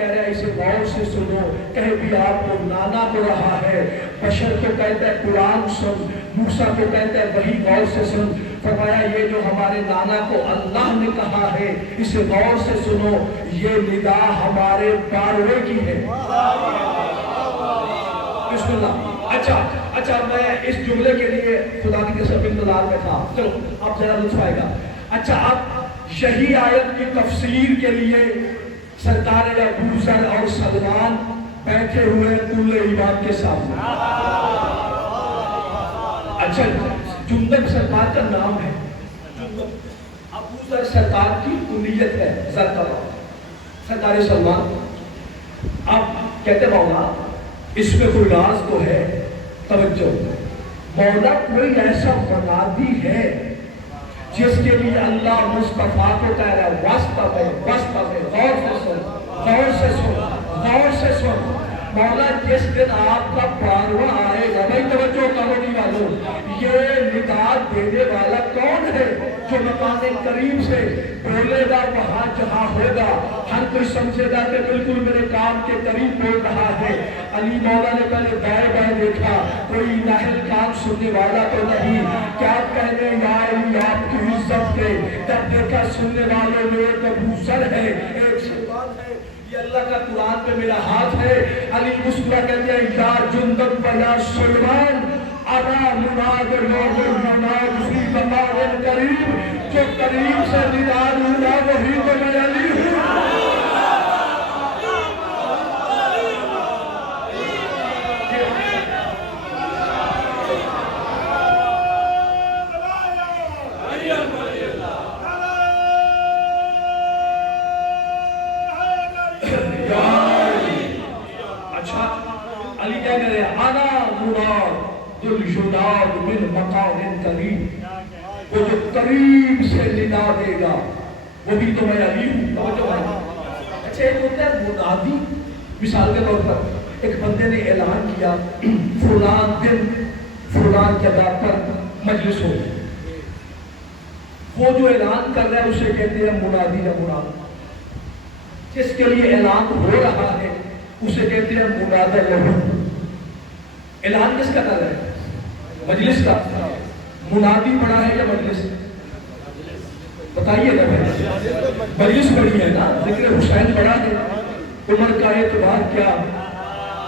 کہہ رہا ہے اسے غور سے سنو، کہے بھی آپ کو نانا کو رہا ہے، بشر کو کہتا ہے قرآن سن، موسیٰ کو کہتا ہے وہی غور سے سن۔ فرمایا یہ جو ہمارے نانا کو اللہ نے کہا ہے اسے غور سے سنو، یہ ندا ہمارے باروے کی ہے۔ بسم اللہ۔ اچھا میں اس جملے کے لیے خدا کی قسم انتظار میں تھا، چلو اب ذرا لطف آئے گا۔ اچھا اب یہی آیت کی تفسیر کے لیے سرکار ابو ذر اور سلمان بیٹھے ہوئے کل ایمان کے سامنے۔ اچھا جندب سرکار کا نام ہے، ابو ذر سرکار کی کنیت ہے، ذر کا نام، سرکار سلمان۔ اب کہتے مولا اس میں کوئی راز تو ہے، توجہ، مولا کوئی ایسا منادی ہے جس کے لیے اللہ مصطفیٰ کو کہہ رہا ہے واسطہ میں غور سے سن، غور سے سن، غور سے سن۔ مولا جس دن آپ کا باروہ آئے گا، بھائی توجہ کرو والوں، یہ ندا دینے والا کون ہے جو مکان کریم سے بولے گا وہاں جہاں ہوگا، ہر کوئی سمجھے گا کہ بالکل میرے کام کے قریب بول رہا ہے۔ علی مولا نے پہلے دائیں بائیں دیکھا، کوئی ناہل کام سننے والا تو نہیں، کیا کہنے یا علی آپ کی عزت کے، جب دیکھا سننے والوں میں ایک ابو ذر ہے، ایک سلمان ہے، یہ اللہ کا قرآن پہ میرا ہاتھ ہے۔ علی مسکرا کہتے ہیں یا جندب و یا سلمان انا مناد لوگ مناد فی مقام قریب، جو قریب سے ندا دوں وہی تو میں علی ہوں۔ من مقام قریب، وہ جو قریب سے ندا دے گا وہی تو میں علی ہوں۔ اچھا ایک ہوتا ہے منادی، مثال کے طور پر ایک بندے نے اعلان کیا فلان دن فلان جگہ پر مجلس ہو، وہ جو اعلان کر رہا ہے اسے کہتے ہیں منادی یا مناد۔ جس کے لیے اعلان ہو رہا ہے اسے کہتے ہیں منادی لہو۔ اعلان کس کا کر رہا ہے؟ مجلس کا۔ منادی بڑا ہے یا مجلس؟ بتائیے گا مجلس بڑی ہے نا، ذکر حسین بڑا ہے۔ عمر کا اعتبار کیا،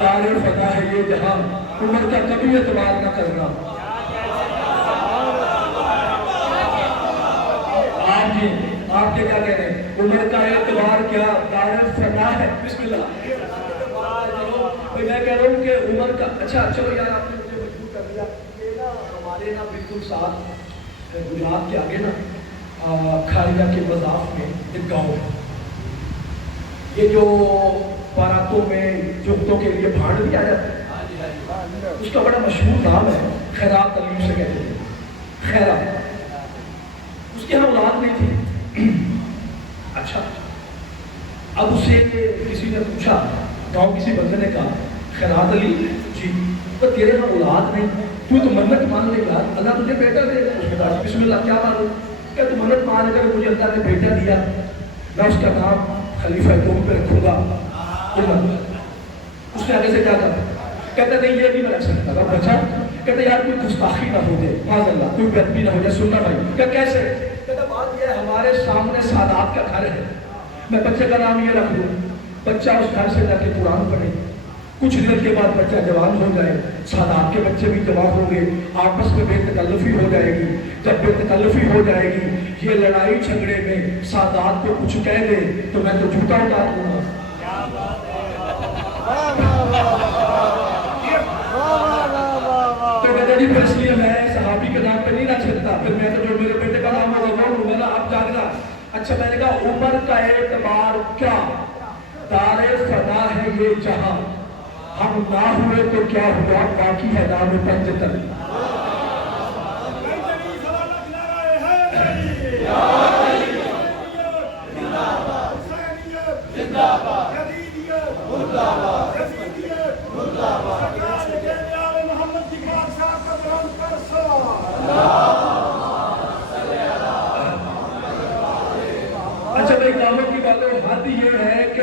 دار فتح ہے یہ جہاں، عمر کا کبھی اعتبار نہ کرنا۔ آپ کے کیا کہہ رہے ہیں؟ عمر کا اعتبار کیا، دار فتح ہے۔ بسم اللہ۔ میں کہہ رہا ہوں کہ عمر کا، اچھا چلو یار آپ نے مجھے مجبور کر دیا، ہمارے نا بالکل ساتھ گجرات کے آگے نا کھاریہ کے مضاف میں ایک گاؤں ہے، یہ جو باراتوں میں جوتوں کے لیے بھاڑ بھی آ جاتا ہے، اس کا بڑا مشہور نام ہے خیرات علی سے کہتے ہیں، خیرات۔ اس کی ہم اولاد نہیں تھی۔ اچھا اب اسے کسی نے پوچھا، گاؤں کسی بندے نے کہا خیرات علی جی تو تیرے ہاں اولاد نہیں، تو منت مان لے گا اللہ تجھے بیٹا دے گا۔ اس نے کہا بسم اللہ کیا مانو، کہ تو منت مان کر مجھے اللہ نے بیٹا دیا، میں اس کا نام خلیفہ دوم پہ رکھوں گا عمر۔ اس نے آگے سے کیا کہا، کہتا نہیں یہ بھی میں رکھ سکتا تھا بچا، کہتا یار کوئی گستاخی نہ ہو جائے، معاذ اللہ کوئی بدبی نہ ہو جائے، سننا بھائی کیا کیسے، کہتا بات یہ ہے ہمارے سامنے سادات کا گھر ہے، میں بچے کا نام یہ رکھ دوں، بچہ اس گھر سے جا کے قرآن پڑھے، کچھ دیر کے بعد بچہ جوان ہو جائے، سادات کے بچے بھی جوان ہوں گے، آپس میں بے تکلفی ہو جائے گی، جب بے تکلفی ہو جائے گی یہ لڑائی جھگڑے میں سادات کو کچھ کہہ دے تو میں تو جھوٹا اتار دوں گا۔ تو کہتے جی پھر اس لیے میں صحابی کے نام پہ نہیں رکھ سکتا، پھر میں تو جو میرے بیٹے کا نام ہوگا وہ ہوں گا، اب جاگنا۔ اچھا میں نے کہا عمر کا اعتبار کیا، دار فنا ہے یہ جہاں، ہم نہ ہوئے تو کیا ہوا، باقی ہے نام پنجتن۔ اچھا بھائی کاموں کی باتوں حد یہ ہے کہ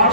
8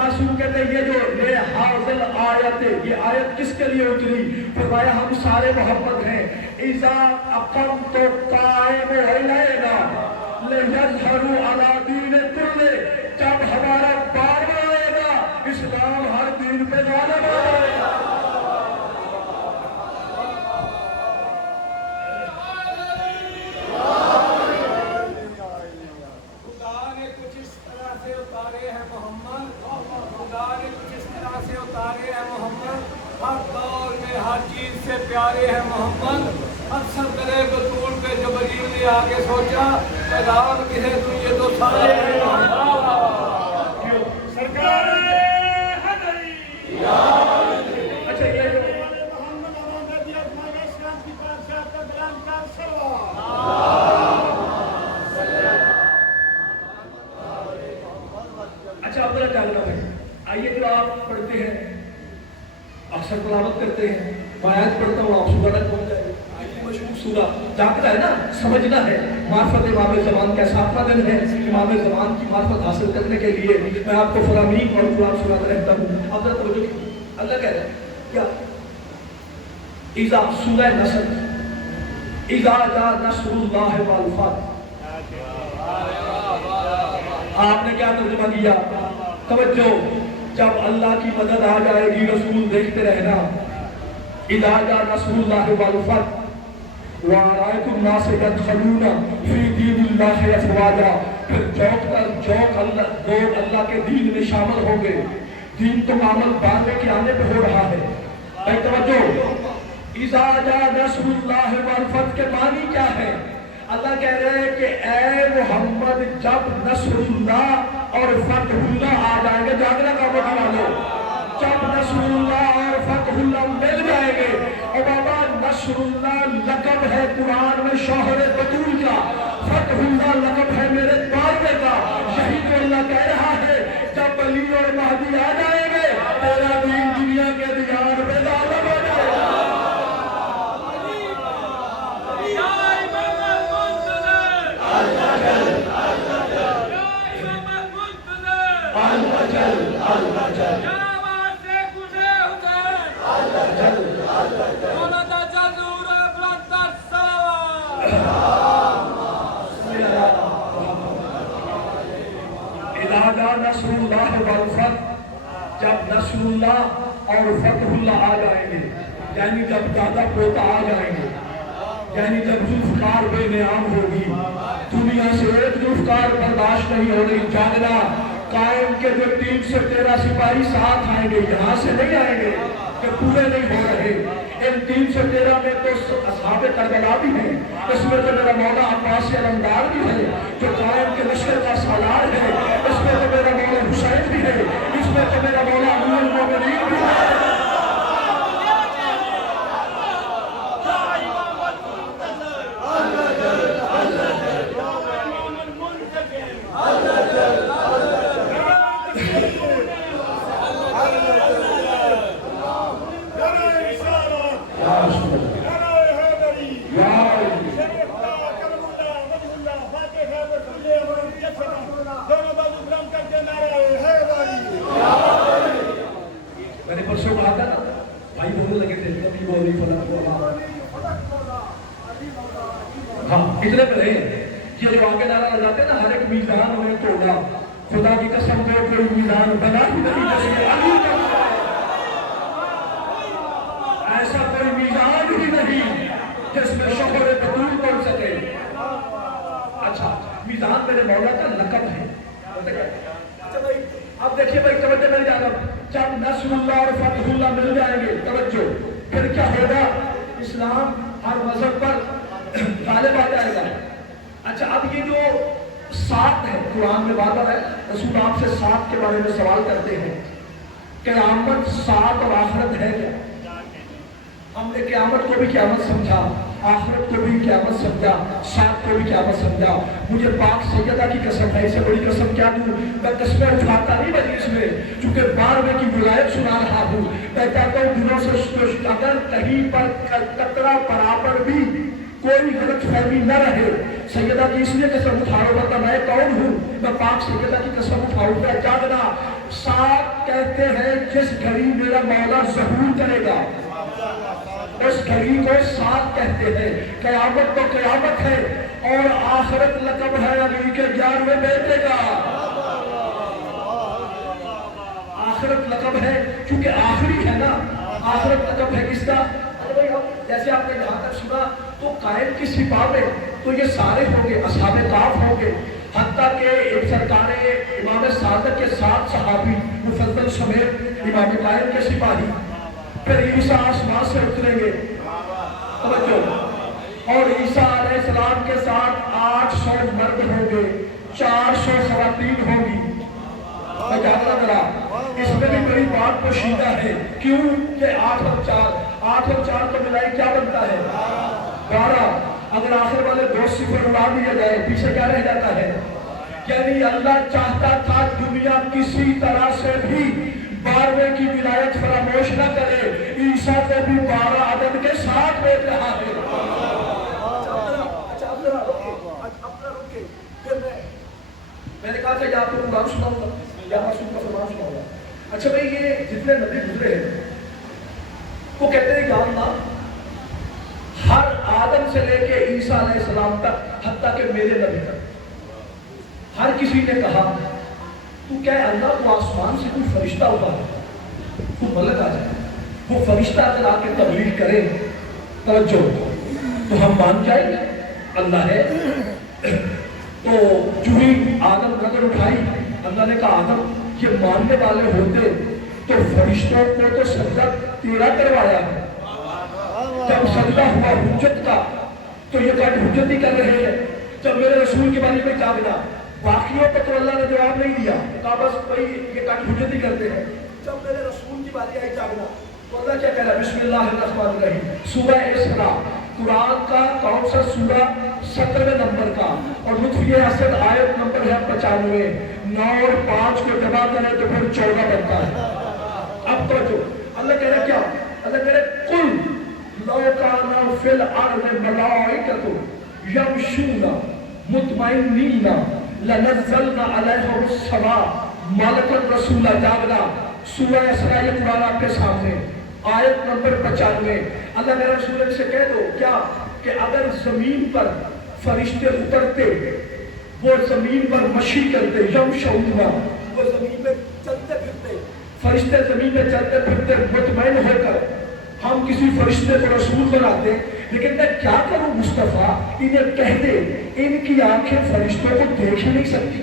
معصوم کہتے ہیں یہ جو لے حاضل آیت، یہ آیت کس کے لیے اتری؟ فرمایا ہم سارے محمد ہیں. اذا اقمت القائم الینا لیظہروا علی دین کلہ، جب ہمارا بار آئے گا اسلام ہر دین پہ غالب آئے گا. ہر دور میں ہر چیز سے پیارے ہیں محمد. اکثر کرے بطول پہ جبریل نے آگے سوچا پیغام کسے تو یہ تو سارے ہیں سرکار. اچھا یہ اچھا اب ذرا جاننا بھائی، آئیے جو آپ پڑھتے ہیں اکثر تلاوت کرتے ہیں، میں آیت پڑھتا ہوں آپ سورہ تک پہنچ جائے. مشہور سورہ جانتا ہے نا، سمجھنا ہے معرفت امام زمان کا 7واں دن ہے. امام زمان کی معرفت حاصل کرنے کے لیے میں آپ کو فرامین اور قرآن سناتا رہتا ہوں. اب ذرا توجہ کیجیے، اللہ کہہ رہا ہے کیا؟ اذا سورہ نصر، اذا جاء نصر اللہ والفتح. آپ نے کیا ترجمہ کیا؟ توجہ، جب اللہ کی مدد آ جائے گی رسول دیکھتے رہنا. اذا جاء نصر اللہ والفتح وَرَأَيْتُ النَّاسَ يَدْخُلُونَ فِي دِينِ اللَّهِ أَفْوَاجًا. پھر جوک لوگ اللہ کے دین میں شامل ہوں گے. دین تو عمل باندھے کے آنے پہ ہو رہا ہے. اے توجہ، اذا جاء نصر اللہ والفتح کے معنی کیا ہے؟ اللہ کہہ رہے ہیں کہ اے محمد جب نصر اللہ اور فتح اللہ آ جائیں گے، جاگرہ کا بتا لو، جب نصر اللہ اور فتح اللہ مل جائیں گے. اور بابا نصر اللہ لقب ہے قرآن میں شوہر بطول کا، فتح اللہ لقب ہے میرے طالبے کا. یہی تو اللہ کہہ رہا ہے جب علی اور مہدی آ جائیں گے تیرا دین دنیا کے دیار پہ غالب ہو جائے گا. نصر اللہ والفتح، جب نصر اللہ اور فتح اللہ آ جائیں گے، یعنی جب دادا پوتا آ جائیں گے، یعنی جب ذوالفقار بے نیام ہوگی، دنیا سے ایک ذوالفقار برداشت نہیں ہو رہی. جاگنا، قائم کے جو 313 سپاہی ساتھ آئیں گے، یہاں سے نہیں آئیں گے کہ پورے نہیں ہو رہے. ان 313 میں تو اصحاب کربلا بھی ہیں، اس میں تو میرا مولا عباس علمدار بھی ہے جو قائم کے لشکر کا سالار ہے، اس میں تو میرا مولا حسین بھی ہے، اس میں تو میرا مولا امیر المومنین بھی ہے. میں نے پرسوں کہا تھا نا، بھائی بولنے لگے تھے کبھی بولی ہاں اتنے پہ رہے ہیں. یہ جو آگے نعرہ لگاتے ہیں نا، ہر ایک میزان میں توڑا، خدا کی قسم میں کوئی میزان بنا ہی نہیں. ایسا کوئی میزان ہی نہیں جس میں شوہر بطول پڑھ سکے. اچھا میزان میرے مولا کا لقب ہے. اب دیکھیے بھائی توجہ میری جانب، جب نصر اللہ اور فتح اللہ مل جائیں گے، توجہ پھر کیا ہوگا؟ اسلام ہر مذہب پر غالب آ جائے گا. اچھا اب یہ جو 7 ہے قرآن میں بات ہے، رسول آپ سے 7 کے بارے میں سوال کرتے ہیں. قیامت 7 اور آخرت ہے کیا؟ ہم نے قیامت کو بھی قیامت سمجھا، آخرت کو بھی قیامت سمجھا، 7 کو بھی قیامت سمجھا. مجھے پاک سیدہ کی قسم ہے، اسے بڑی قسم کیا دوں، میں قسمیں اٹھاتا نہیں مجلس میں، چونکہ 12ویں کی ولایت سنا رہا ہوں. میں کہتا ہوں دنوں سے اگر کہیں پر قطرہ برابر بھی کوئی غلط فہمی نہ رہے، سیدہ کی اس لیے قسم اٹھاؤ ورنہ میں کون ہوں، میں پاک سیدہ کی قسم اٹھاؤں گا. جاگنا ساتھ کہتے ہیں جس گھڑی میرا مولا ظہور کرے گا، اس گھڑی کو ساتھ کہتے ہیں۔ قیامت تو قیامت ہے اور آخرت لقب ہے علی کے 11ویں بیٹے کا۔ آخرت لقب ہے کیونکہ آخری ہے نا، آخرت لقب ہے کس کا؟ ارے بھائی جیسے آپ نے یہاں تک سنا تو قائد کی سپاہ میں تو یہ سارے ہوں گے، اصحاب کہف ہوں گے، حتیٰ کہ ایک سرکار امام صادق کے 7 صحابی مفضل سمیت امام قائد کے سپاہی، پھر عیسیٰ آسمان سے اتریں گے، توجہ، اور عیسیٰ علیہ السلام کے ساتھ 800 مرد ہوں گے، 400 خواتین ہوں گی۔ میں جاننا ذرا اس میں بھی بڑی بات پوشیدہ ہے، کیوں کہ 8 اور 4 کو ملائی کیا بنتا ہے؟ 12۔ اگر آخر والے 2 صفر اڑا دیا جائے پیچھے کیا رہ جاتا ہے؟ یعنی اللہ چاہتا تھا دنیا کسی طرح سے بھی 12ویں کی ولایت فراموش نہ کرے، عیسیٰ کو بھی 12 عدد کے ساتھ بیچ رہا ہے۔ میں نے کہا تھا کہ آپ کو قرآن سناؤں گا یا رسول کا فرمان سناؤں گا۔ اچھا بھائی یہ جتنے نبی گزرے ہیں وہ کہتے ہیں کہ اللہ ہر آدم سے لے کے عیسیٰ علیہ السلام تک، حتیٰ کہ میرے نبی تک، ہر کسی نے کہا تو کیا اللہ کو آسمان سے کوئی فرشتہ اترا ہے، کوئی ملک آ جائے، وہ فرشتہ اگر آ کے تبلیغ کرے، توجہ، تو ہم مان جائیں گے اللہ ہے؟ تو جو ہی آدم نظر اٹھائی، اللہ نے کہا آدم یہ ماننے والے ہوتے تو فرشتوں کو تو سجدہ تیرا کروایا ہے، جب سجدہ ہوا حجت کا تو یہ کہا حجت ہی کر رہے ہیں، جب میرے رسول کے بارے میں جاگنا، باقیوں کو تو اللہ نے جواب نہیں دیا، کہا بس بھائی یہ کہا حجت ہی کرتے ہیں، جب میرے رسول کی باری آئی جاگنا تو اللہ کیا کہہ رہا ہے؟ بسم اللہ الرحمن الرحیم، سورہ اسراء، قرآن کا کون سا سورہ؟ 17ویں نمبر کا، اور لطفِ حسن آیت نمبر ہے 95۔ 9 اور 5 کو جمع کریں تو پھر 14 بنتا ہے۔ اب تو جو اللہ کہہ رہا ہے کیا؟ اللہ کہہ رہا ہے قل لو کان فی الارض ملائکۃ یمشون مطمئنین لنزلنا علیہم السماء ملکا رسولا۔ جاگنا، سورہ اسراء، یہ قرآن آپ کے سامنے، آیت نمبر 95۔ اللہ میرے رسول سے کہہ دو کیا کہ اگر زمین پر فرشتے اترتے، وہ زمین پر مشی کرتے، یمشون، وہ زمین میں چلتے پھرتے، فرشتے زمین میں چلتے پھرتے مطمئن ہو کر ہم کسی فرشتے کو رسول بناتے، لیکن میں کیا کروں مصطفیٰ؟ انہیں کہہ دے ان کی آنکھیں فرشتوں کو دیکھ ہی نہیں سکتی،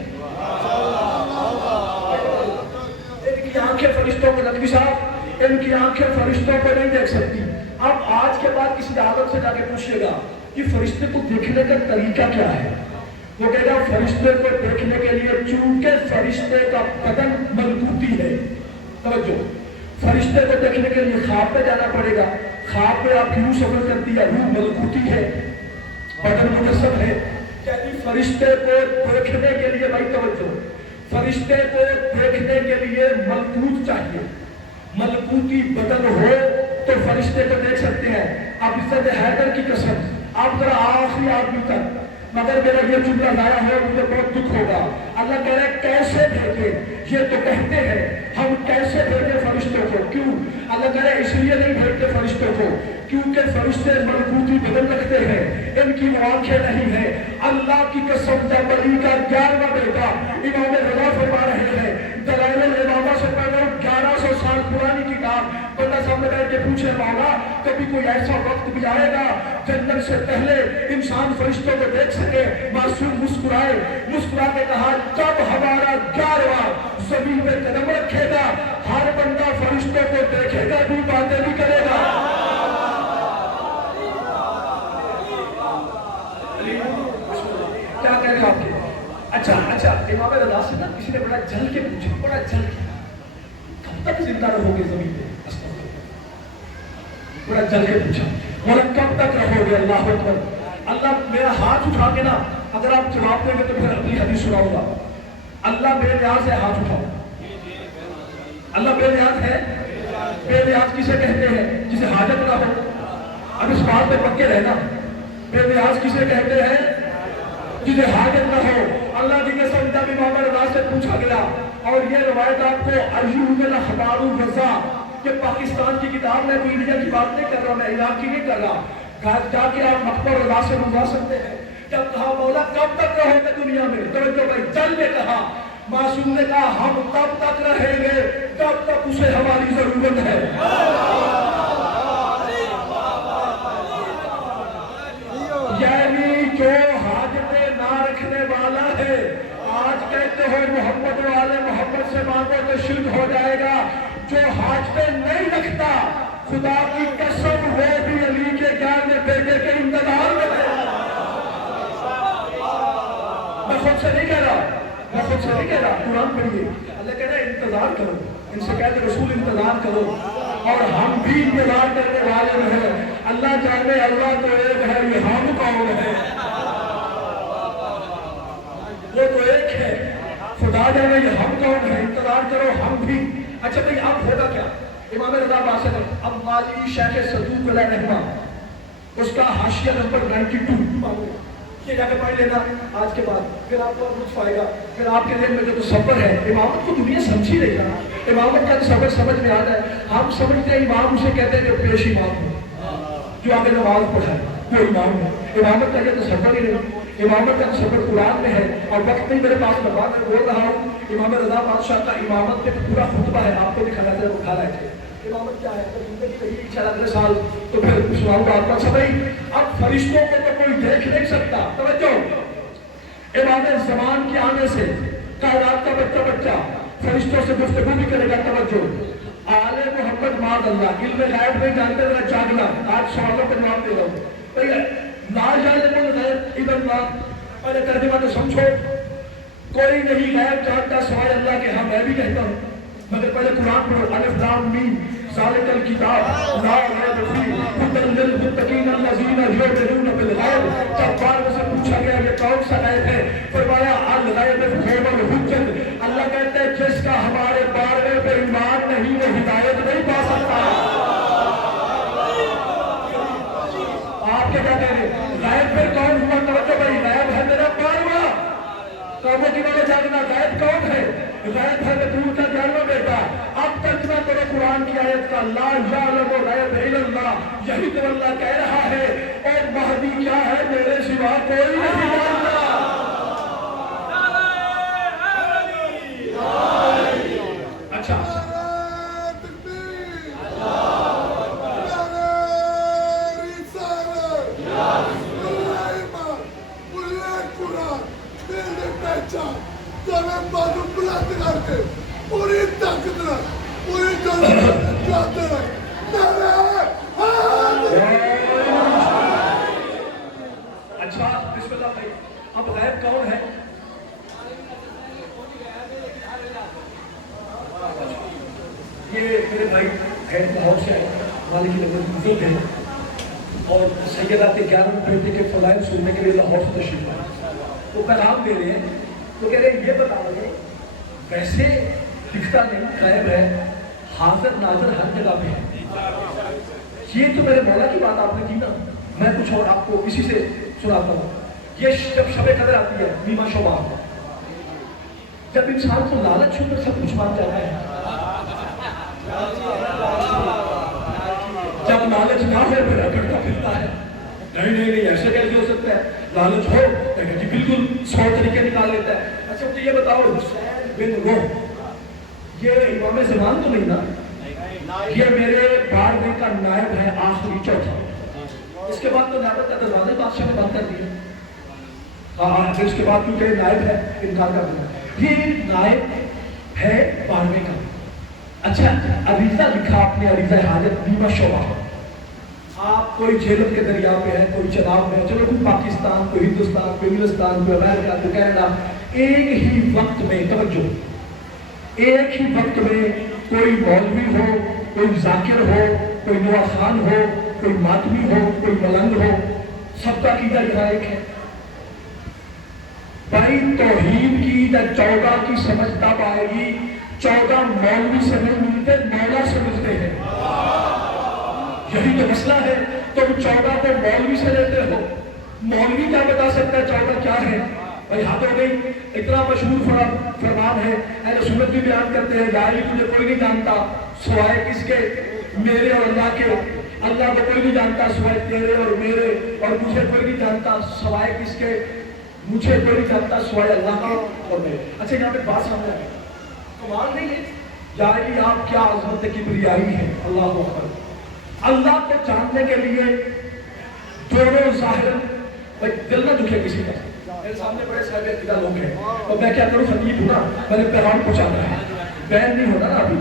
ان کی آنکھیں فرشتوں کو، نقوی صاحب ان کی آنکھیں فرشتوں کو نہیں دیکھ سکتی۔ اب آج کے بعد کسی عالم سے جا کے پوچھے گا کہ فرشتے کو دیکھنے کا طریقہ کیا ہے، وہ کہے گا فرشتے کو دیکھنے کے لیے چونکہ فرشتے کا بدن ملکوتی ہے، توجہ، فرشتے کو دیکھنے کے لیے خواب پہ جانا پڑے گا، خواب پہ آپ کیوں سفر کرتی ہے؟ روح ملکوتی ہے، بدن مجسم ہے، یعنی فرشتے کو دیکھنے کے لیے، بھائی توجہ، فرشتے کو دیکھنے کے لیے ملکوت چاہیے، ملکوتی بدن ہو تو فرشتے کو دیکھ سکتے ہیں۔ اب عزت حیدر کی قسم، آپ ذرا آخری آدمی تک، مگر میرا یہ جملہ لایا ہے مجھے بہت دکھ ہوگا۔ اللہ کہہ رہے کیسے بھیجے؟ یہ تو کہتے ہیں ہم کیسے بھیجے فرشتوں کو؟ کیوں؟ اللہ کہہ رہے اس لیے نہیں بھیجتے فرشتوں کو کیونکہ فرشتے ملکوتی بدن رکھتے ہیں، ان کی آنکھیں نہیں ہیں۔ اللہ کی قسم، جب علی کا 11واں بیٹا امام رضا فرما رہے ہیں، دلائل الامامہ سے پہلے 1100 سال پرانی کتاب، بندہ سامنے بیٹھ کے پوچھے مولا کبھی کوئی ایسا وقت بھی آئے گا جنت سے پہلے انسان فرشتوں کو دیکھ سکے؟ معصوم مسکرائے، مسکرا کے کہا جب ہمارا 11واں زمین پہ قدم رکھے گا ہر بندہ فرشتوں کو دیکھے گا بھی، باتیں بھی کرے گا۔ کیا کہہ رہے ہیں آپ کے؟ اچھا امام رضا سے نا کسی نے بڑا جل کے پوچھا، بڑا جل کے، کب تک زندہ رہو گے زمین پہ؟ بڑا جل کے پوچھا، مولا کب تک رہو گے؟ اللہ اکبر۔ اللہ میرا ہاتھ اٹھا کے نا، اگر آپ جواب دیں گے تو پھر اپنی حدیث سناؤں گا۔ اللہ بے نیاز ہے، ہاتھ اٹھاؤ۔ اللہ بے نیاز ہے؟ بے نیاز کسے کہتے ہیں؟ جسے حاجت نہ ہو۔ اب اس بات پہ پکے رہنا، بے نیاز کسے کہتے ہیں؟ جسے حاجت نہ ہو۔ اللہ کی قسم جب امام رضا سے پوچھا گیا اور یہ روایت آپ کو ایوب الاخبار الرضا کہ پاکستان کی کتاب میں کوئی انڈیا کی بات نہیں کر رہا، میں عراق کی نہیں کر رہا، جا کے آپ مقبر رضا سے منگوا سکتے ہیں۔ جب کہا مولا کب تک رہو گے دنیا میں، توجہ بھائی، جل نے کہا، معصوم نے کہا ہم تب تک رہیں گے جب تک اسے ہماری ضرورت ہے۔ یعنی جو حاجتیں نہ رکھنے والا ہے، آج کہتے ہو محمد والے محمد سے مانگو تو شرک ہو جائے گا، جو حاجتیں نہیں رکھتا خدا کی قسم وہ بھی علی کے 11ویں بیٹے کے انتظار میں ہے۔ میں خود سے نہیں کہہ رہا، قرآن پڑھیے، اللہ کہہ رہا ہے انتظار کرو، ان سے کہتے رسول انتظار کرو، اور ہم بھی انتظار کرنے والے ہیں۔ اللہ جانے اللہ تو ایک ہے، یہ ہم کون ہے؟ وہ تو ایک ہے، خدا جانے یہ ہم کون ہے، انتظار کرو ہم بھی۔ اچھا بھئی اب ہوگا کیا؟ امام رضا باسط اب مالی شیخ صدوق علیہ رحمہ اس کا حاشیہ نمبر 92 یہ جا کے پڑھ لینا آج کے بعد، پھر آپ کو لطف آئے گا، پھر آپ کے ذہن میں جو تصور ہے امامت کو دنیا سمجھی نہیں رہا، امامت کا تصور سمجھ میں آتا ہے، ہم سمجھتے ہیں امام اسے کہتے ہیں جو پیش امام ہے، جو آگے نماز پڑھائے وہ امام ہے۔ امامت کا یہ تصور ہی نہیں، امامت کا تصور قرآن میں ہے، اور وقت نہیں میرے پاس میں بات میں بول رہا ہوں، امام رضا بادشاہ کا امامت پہ پورا خطبہ ہے، آپ کو دکھانا ہے، اٹھا رہے تھے امامت کیا ہے، تو زندگی رہی 6 سال تو پھر سناؤں گا آپ کو۔ بھائی اب فرشتوں کو تو کوئی دیکھ نہیں سکتا، توجہ، امام زمان کے آنے سے کائنات کا بچہ فرشتوں سے گفتگو بھی کرے گا، توجہ، آل محمد معاذ اللہ، علم غیب نہیں جانتے ذرا جاگنا، آج سوالوں پہ جواب دے رہا ہوں۔ لا یعلم الغیب الا اللہ، پہلے ترجمہ تو سمجھو، کوئی نہیں غیب جانتا سوائے اللہ کے، ہاں میں بھی کہتا ہوں، مگر پہلے قرآن پڑھو، الف لام میم ذالک الکتاب لا ریب فیہ ھدی للمتقین الذین یؤمنون بالغیب۔ جب بار سے پوچھا گیا یہ کون سا غیب ہے، فرمایا الغیب هو الحجت، اللہ کہتے ہیں جس کا ہمارے بارے پہ ایمان نہیں وہ ہدایت نہیں پا سکتا۔ آپ کے کیا کہہ رہے ہیں غیب پھر کون ہوا؟ توجہ بھائی، غیب ہے میرا 12واں کاموں کی وجہ جاگنا، غیب کون ہے؟ غیب ہے بطول کا 11واں بیٹا۔ اب ترجمہ کرو قرآن کی آیت کا، لا یعلم الغیب الا اللہ، یہی تو اللہ کہہ رہا ہے، اور مہدی کیا ہے میرے سوا کوئی نہیں جانتا۔ اچھا پوری طاقت پوری جاتے اچھا بسم اللہ بھائی، اب غیب کون ہے؟ یہ میرے بھائی ہے لاہور سے آئے، مالک نگر بزرگ ہیں، اور سیدہ کے 11 بیٹے کے فضائل سننے کے لیے لاہور سے تشریف آئے، وہ پیغام دے رہے ہیں، تو کہہ رہے ہیں یہ بتا رہے ویسے دکھتا نہیں، غائب ہے، حاضر ناظر ہر جگہ پہ ہے۔ یہ تو میرے مولا کی بات آپ نے کی نا، میں کچھ اور آپ کو اسی سے سناتا ہوں۔ یہ جب شب قدر آتی ہے، نیمہ شبہ، جب انسان کو لالچ ہو تو سب کچھ مان جاتا ہے، جب لالچ نہ ہو پھر اکڑتا پھرتا ہے، نہیں ایسے کیسے ہو سکتا ہے، لالچ ہو کہ بالکل 100 طریقے نکال لیتا ہے۔ اچھا مجھے یہ بتاؤ، حسین بن روح یہ امام زمان تو نہیں نا، یہ میرے بارے کا نائب ہے، آخری چوتھا، اس کے بعد تو نیابت کا دروازے بادشاہ نے بند کر دیا، ہاں پھر اس کے بعد کیونکہ نائب ہے انکار کر دیا، یہ نائب ہے 12ویں کا۔ اچھا عریضہ لکھا آپ نے، عریضہ حاجت نیمہ شعبہ، آپ کوئی جھیلم کے دریا پہ ہے، کوئی چناب میں ہے، چلو کوئی پاکستان، کوئی ہندوستان، کوئی انگلستان، کوئی امریکہ، کوئی کینیڈا، ایک ہی وقت میں، توجہ، ایک ہی وقت میں کوئی مولوی ہو، کوئی ذاکر ہو، کوئی نوا خان ہو، کوئی ماتمی ہو، کوئی ملنگ ہو، سب کا عقیدہ یہاں ایک ہے۔ بھائی توحید کی 14 کی سمجھ تب آئے گی، 14 مولوی سے نہیں ملتے، مولا سے ملتے ہیں، یہی تو مسئلہ ہے۔ تم 14 کو مولوی سے لیتے ہو، مولوی کیا بتا سکتا ہے 14 کیا ہے؟ بھائی حد ہو گئی. اتنا مشہور فرمان ہے, اہل سنت بھی بیان کرتے ہیں, یا علی تجھے کوئی نہیں جانتا سوائے کس کے, میرے اور اللہ کے. اللہ کو کوئی نہیں جانتا سوائے تیرے اور میرے, اور مجھے کوئی نہیں جانتا سوائے کس کے, مجھے کوئی نہیں جانتا سوائے اللہ کے اور میرے. اچھا یہاں پہ بات سامنے آئی, کمال نہیں ہے یا علی آپ کیا عظمت کبریائی ہے. اللہ اکبر. اللہ کو جاننے کے لیے دونوں ظاہر, دل نہ دکھے کسی کا. میرے سامنے بڑے صاحب عقیدہ لوگ ہیں اور میں کیا کروں, خطیب ہوں نا, میں نے پیغام پہنچانا ہے, بین نہیں ہونا نا ابھی.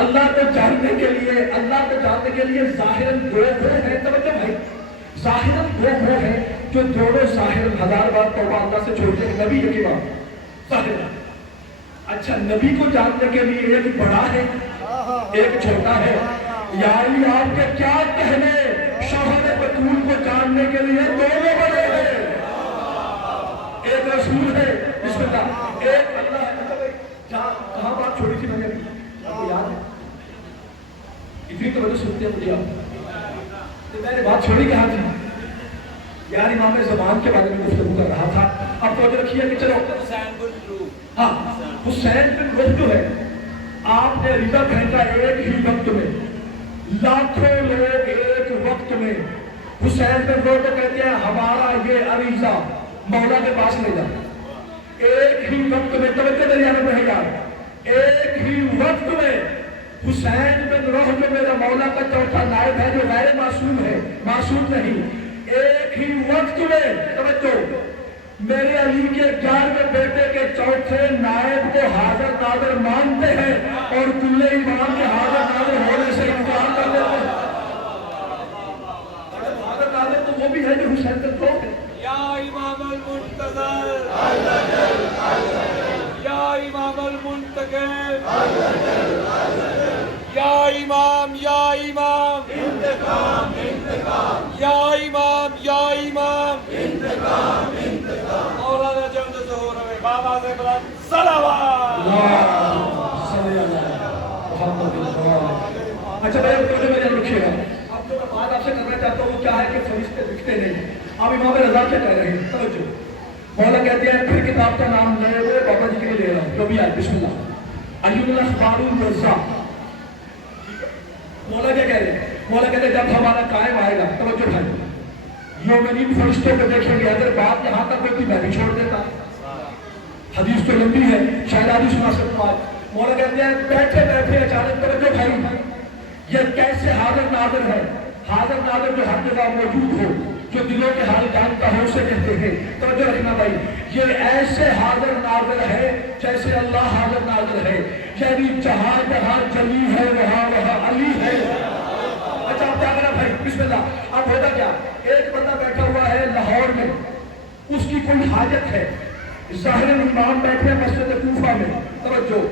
اللہ کو جاننے کے لیے, اللہ کو جاننے کے لیے ظاہراً دو وہ ہیں, توجہ بھائی, ظاہراً دو وہ ہیں جو دونوں ظاہراً 1000 بار توبہ اللہ سے چھوڑتے ہیں. نبی ایک بار ظاہراً. اچھا نبی کو جاننے کے لیے ایک بڑا ہے ایک چھوٹا ہے. یعنی آپ کے کیا کہنے, شوہر بطول کو جاننے کے لیے دونوں بڑے ہیں. ایک رسول ہے, بسم اللہ, ایک اللہ ہے. کہاں بات چھوڑی تھی میں نے ابھی, آپ کو یاد ہے؟ اتنی تو وجہ سنتے ہیں مجھے آپ, میں نے بات چھوڑی کہاں تھی یار, امام زمان کے بارے میں گفتگو کر رہا تھا. اب توجہ رکھیے کہ چلو ہاں, حسین بن رخ جو ہے, آپ نے رضا پھینکا ایک ہی وقت میں, لاکھوں لوگ ایک وقت میں. حسین بن رخ کو کہتے ہیں ہمارا یہ عریضہ مولا کے پاس لے جا. ایک ہی وقت میں, توجہ میری آنکھ میں ہے یار, ایک ہی وقت میں حسین بن رخ جو میرا مولا کا چوتھا نائب ہے, جو غیر معصوم ہے, معصوم نہیں, ایک ہی وقت میں, توجہ, میرے علی کے 11ویں بیٹے کے چوتھے نائب کو حاضر ناظر مانتے ہیں اور کل امام کے حاضر ناظر ہونے سے انکار کر دیتے ہیں. حاضر ناظر تو وہ بھی ہے جو حسین بن رخ ہے. یا امام المنتظر, یا امام المنتقم, یا امام, یا امام, انتقام, انتقام, یا امام, یا امام, انتقام, انتقام. مولانا جلد ظہور میں بابا سے بلند صلوات. اچھا بھائی توجہ میرے رکھیے گا. اب جو میں بات آپ سے کرنا چاہتا ہوں وہ کیا ہے کہ فرشتے دکھتے نہیں. اب امام رضا کیا کہہ رہے ہیں, توجہ, مولا کہتے ہیں پھر کتاب کا نام لے ہوئے بابا جی کے لیے لے رہا ہوں, جو بھی آئے, بسم اللہ. ایوب الاخبار الرزا. مولا کیا کہہ رہے ہیں, مولا کہتے ہیں جب ہمارا قائم آئے گا, توجہ بھائی, مومنین فرشتوں کو دیکھیں گے, اگر بات یہاں تک ہوتی میں بھی چھوڑ دیتا. حدیث تو لمبی ہے, شاید آدھی سنا سکتا ہے. مولا کہتے ہیں بیٹھے بیٹھے اچانک, توجہ بھائی, یہ کیسے حاضر ناظر ہے. حاضر ناظر جو ہر جگہ موجود ہو, جو دلوں کے حال جانتا ہو, اسے کہتے ہیں. توجہ رکھنا بھائی, یہ ایسے حاضر ناظر ہے جیسے اللہ حاضر ناظر ہے, یعنی جہاں جہاں جلی ہے وہاں وہاں علی ہے. اچھا آپ کیا کرنا بھائی, بسم اللہ. اب ہوتا کیا, ایک بندہ بیٹھا ہوا ہے لاہور میں, اس کی کوئی حاجت ہے, ظاہر امام بیٹھے مسجد کوفہ میں, توجہ,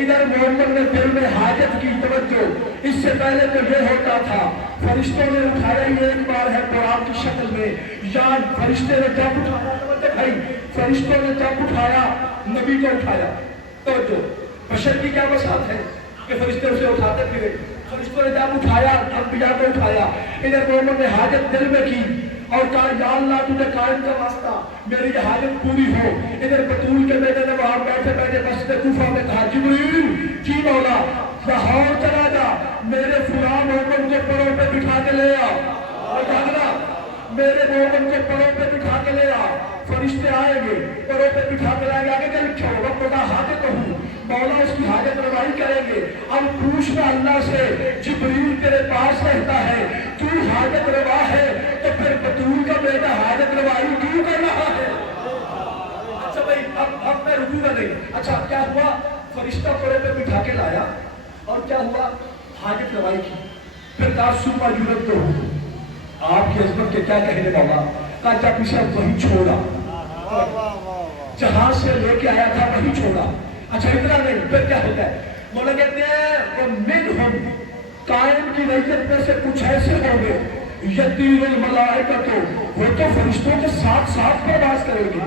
ادھر محمد نے دل میں حاجت کی, توجہ, اس سے پہلے تو یہ ہوتا تھا فرشتوں نے اٹھایا, یہ ایک بار ہے قرآن کی شکل میں, یا فرشتے نے جب اٹھایا, توجہ بھائی, فرشتوں نے جب اٹھایا نبی کو اٹھایا. توجہ, بشر کی کیا وسعت ہے کہ فرشتے اسے اٹھاتے پھرے, فرشتوں نے جب اٹھایا انبیاء کو اٹھایا. ادھر محمد نے حاجت دل میں کی اور کہا یا اللہ تجھے قائم کا واسطہ میری یہ حاجت پوری ہو. ادھر بطول کے بیٹے نے وہاں بیٹھے بیٹھے مسجد کوفہ میں کہا جبریل, جی مولا, لاہور چلا جا, میرے فلاں محمد کو پروں پہ بٹھا کے لے آ. اور جاگنا, میرے محمد کو پروں پہ بٹھا کے لے آ. فرشتے آئیں گے, پروں پہ بٹھا کے لائیں گے, آگے کیا لکھا ہوگا, خدا حاجت ہوں, مولا اس کی حاجت روائی کریں گے. اب پوچھنا اللہ سے, جبریل تیرے پاس رہتا ہے, تو حاجت روا ہے, تو پھر بطول کا بیٹا حاجت روائی کیوں کر رہا ہے. اچھا بھائی, اب میں رکوں گا نہیں. اچھا کیا ہوا, فرشتہ پروں پہ بٹھا کے لایا اور کیا ہوا, حاجت روائی کی. پھر کہا سپا یورت تو ہوں, آپ کی عظمت کے کیا کہنے بابا, کہا جب اسے وہی چھوڑا, جہاں سے لے کے آیا تھا وہی چھوڑا. اچھا اتنا نہیں, پھر کیا ہوتا ہے, مولا کہتے ہیں وَمِنْهُمْ, قائم کی ریت میں سے کچھ ایسے ہوں گے, یَطِیرُ الْمَلَائِکَةُ, وہ تو فرشتوں کے ساتھ ساتھ پرواز کریں گے.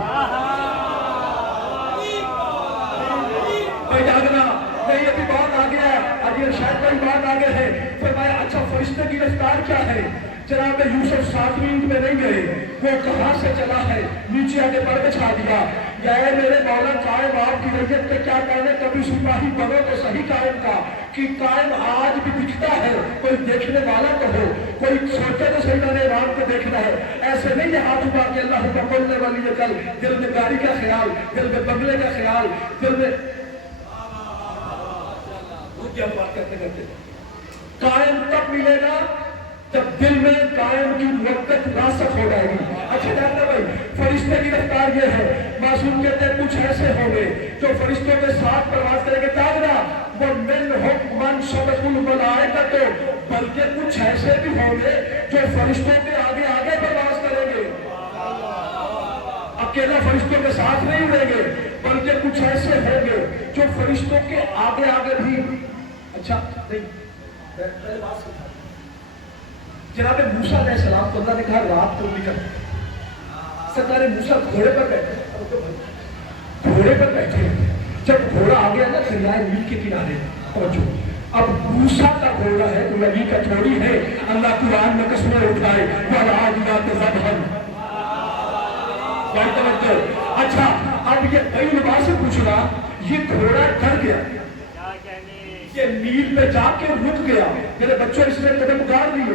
بھائی جاگنا نہیں, ابھی بات آ گیا ہے, ابھی شاید کوئی بات آگے ہے. فرمایا اچھا فرشتے کی رفتار کیا ہے, جناب یوسف 7ویں اینٹ میں نہیں گئے، وہ کہاں سے چلا ہے، نیچے آگے پر بچھا دیا، یا اے میرے مولا قائم آپ کی ریت پہ کیا کہنے، کبھی سپاہی بنو تو صحیح قائم کا، کہ قائم آج بھی دکھتا ہے، کوئی دیکھنے والا تو ہو، کوئی سوچے تو صحیح میں نے امام کو دیکھنا ہے، ایسے نہیں ہے ہاتھ اٹھا کے اللہ کا بولنے والی یہ کل، دل میں گاڑی کا خیال، دل میں بنگلے کا خیال، دل میں کیا بات کرتے کرتے قائم تب ملے گا جب دل میں قائم کی محبت راسخ ہو جائے گی۔ اچھا جانتے بھائی، فرشتے کی رفتار یہ ہے، معصوم کہتے ہیں کچھ ایسے ہوں گے جو فرشتوں کے ساتھ پرواز کریں گے، تاغنا وہ من حکمن سبق الملائکہ، بلکہ کچھ ایسے بھی ہوں گے جو فرشتوں کے آگے آگے پرواز کریں گے، اکیلا فرشتوں کے ساتھ نہیں اڑیں گے، بلکہ کچھ ایسے ہوں گے جو فرشتوں کے آگے آگے بھی۔ اچھا نہیں، پہلے بات سمجھا، جناب موسیٰ علیہ السلام کو اللہ نے کہا رات کو نکل، سرکار موسیٰ گھوڑے پر بیٹھے، گھوڑے پر بیٹھے، جب گھوڑا آ گیا نا دریائے نیل کے کنارے پہنچو، اب موسیٰ کا گھوڑا ہے تو نبی کا تھوڑی ہے، اللہ قرآن میں قسمیں اٹھائے وَالْعَادِيَاتِ ضَبْحًا۔ بڑی توجہ۔ اچھا اب یہ کئی لباس سے پوچھنا، یہ گھوڑا ڈر گیا، یہ نیل پہ جا کے رک گیا، میرے بچوں اس نے قدم گاڑ لیے،